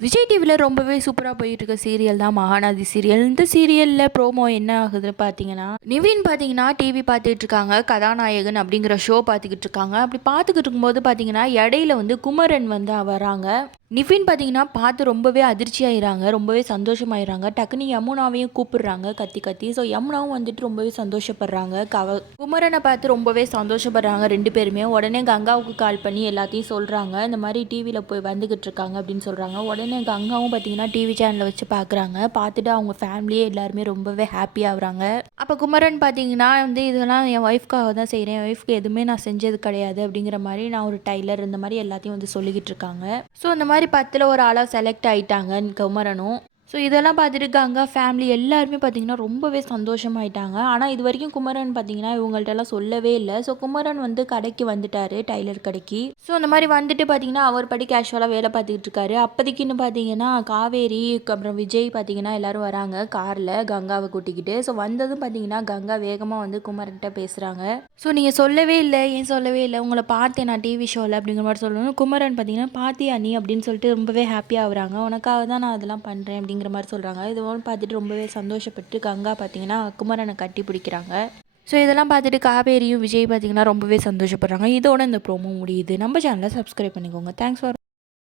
விஜய் டிவியில் ரொம்பவே சூப்பராக போயிட்டு இருக்க சீரியல் தான் மகாநதி சீரியல் இந்த சீரியலில் ப்ரோமோ என்ன ஆகுதுன்னு பார்த்தீங்கன்னா நிவின் பார்த்தீங்கன்னா டிவி பார்த்துட்டு இருக்காங்க கதாநாயகன் அப்படிங்கிற ஷோ பார்த்துக்கிட்டு இருக்காங்க அப்படி பார்த்துக்கிட்டு இருக்கும்போது பார்த்தீங்கன்னா இடையில வந்து குமரன் வந்து வராங்க. நிவின் பார்த்தீங்கன்னா பார்த்து ரொம்பவே அதிர்ச்சி ஆயிடுறாங்க ரொம்பவே சந்தோஷமாயிடுறாங்க டக்குனு யமுனாவையும் கூப்பிடுறாங்க கத்தி கத்தி. ஸோ யமுனாவும் வந்துட்டு ரொம்பவே சந்தோஷப்படுறாங்க. கவ குமரனை பார்த்து ரொம்பவே சந்தோஷப்படுறாங்க ரெண்டு பேருமே. உடனே கங்காவுக்கு கால் பண்ணி எல்லாத்தையும் சொல்கிறாங்க இந்த மாதிரி டிவியில் போய் வந்துக்கிட்டு இருக்காங்க அப்படின்னு சொல்கிறாங்க உடனே கங்காவும் பார்த்தீங்கன்னா டிவி சேனலில் வச்சு பார்க்குறாங்க பார்த்துட்டு அவங்க ஃபேமிலியே எல்லாருமே ரொம்பவே ஹாப்பி ஆகுறாங்க. அப்போ குமரன் பார்த்தீங்கன்னா வந்து இதெல்லாம் என் ஒய்ஃப்காக தான் செய்கிறேன் என் ஒய்ஃப்க்கு எதுவுமே நான் செஞ்சது கிடையாது. அப்படிங்கிற மாதிரி நான் ஒரு டைலர் இந்த மாதிரி எல்லாத்தையும் வந்து சொல்லிக்கிட்டு இருக்காங்க. ஸோ இந்த மாதிரி பத்தில் ஒரு ஆளாக செலக்ட் ஆயிட்டாங்க குமரனும் ஸோ இதெல்லாம் பார்த்துட்டு ஃபேமிலி எல்லாருமே பார்த்தீங்கன்னா ரொம்பவே சந்தோஷமாயிட்டாங்க. ஆனால் இது வரைக்கும் குமரன் பார்த்தீங்கன்னா இவங்கள்ட்டலாம் சொல்லவே இல்லை. ஸோ குமரன் வந்து கடைக்கு வந்துட்டாரு டைலர் கடைக்கு. ஸோ அந்த மாதிரி வந்துட்டு பார்த்தீங்கன்னா அவர் படி கேஷுவலாக வேலை பார்த்துக்கிட்டு இருக்காரு. அப்போதைக்குன்னு பார்த்தீங்கன்னா காவேரி அப்புறம் விஜய் பார்த்தீங்கன்னா எல்லாரும் வராங்க காரில் கங்காவை கூட்டிக்கிட்டு. ஸோ வந்ததும் பார்த்தீங்கன்னா கங்கா வேகமாக வந்து குமரன்கிட்ட பேசுகிறாங்க ஸோ நீங்கள் சொல்லவே இல்லை ஏன் சொல்லவே இல்லை? உங்களை பார்த்தேன் நான் டிவி ஷோவில் அப்படிங்கிற மாதிரி சொல்லணும் குமரன் பார்த்தீங்கன்னா பாத்தியா நீ? அப்படின்னு சொல்லிட்டு ரொம்பவே ஹாப்பியாக ஆகுறாங்க உனக்காக தான் நான் அதெல்லாம் பண்ணுறேன் அப்படிங்கிற மாதிரி சொல்கிறாங்க இதுவும் பார்த்துட்டு ரொம்பவே சந்தோஷப்பட்டு கங்கா பார்த்தீங்கன்னா குமரனை கட்டி பிடிக்கிறாங்க. ஸோ இதெல்லாம் பார்த்துட்டு காவேரியும் விஜய் பார்த்தீங்கன்னா ரொம்பவே சந்தோஷப்படுறாங்க. இதோட இந்த ப்ரோமோ முடியுது. நம்ம சேனலை சப்ஸ்கிரைப் பண்ணிக்கோங்க. Thanks for